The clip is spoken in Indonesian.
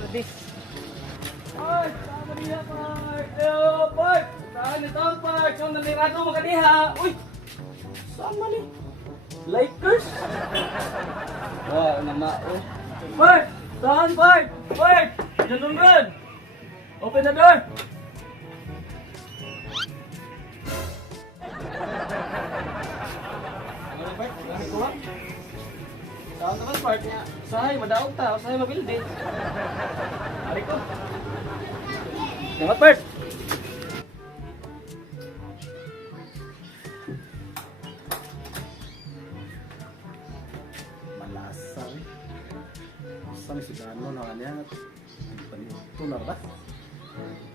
na di. Ay, sama niya, Park! Yo, Park! Saan ito ang Park? So, nanirato mo ka diha. Uy! Sama ni? Lakers? Wow, namao. Park! Saan, Park? Park! Diyan run! Open the door! Ano ni Park? Ano ko ba? Saan naman Park niya? Usahay, madaog ta. Usahay, mabildi. Hari ko. Selamat, Park! Malasa eh. Masa ni si Dano na kanya. Tunar ba? Malasa.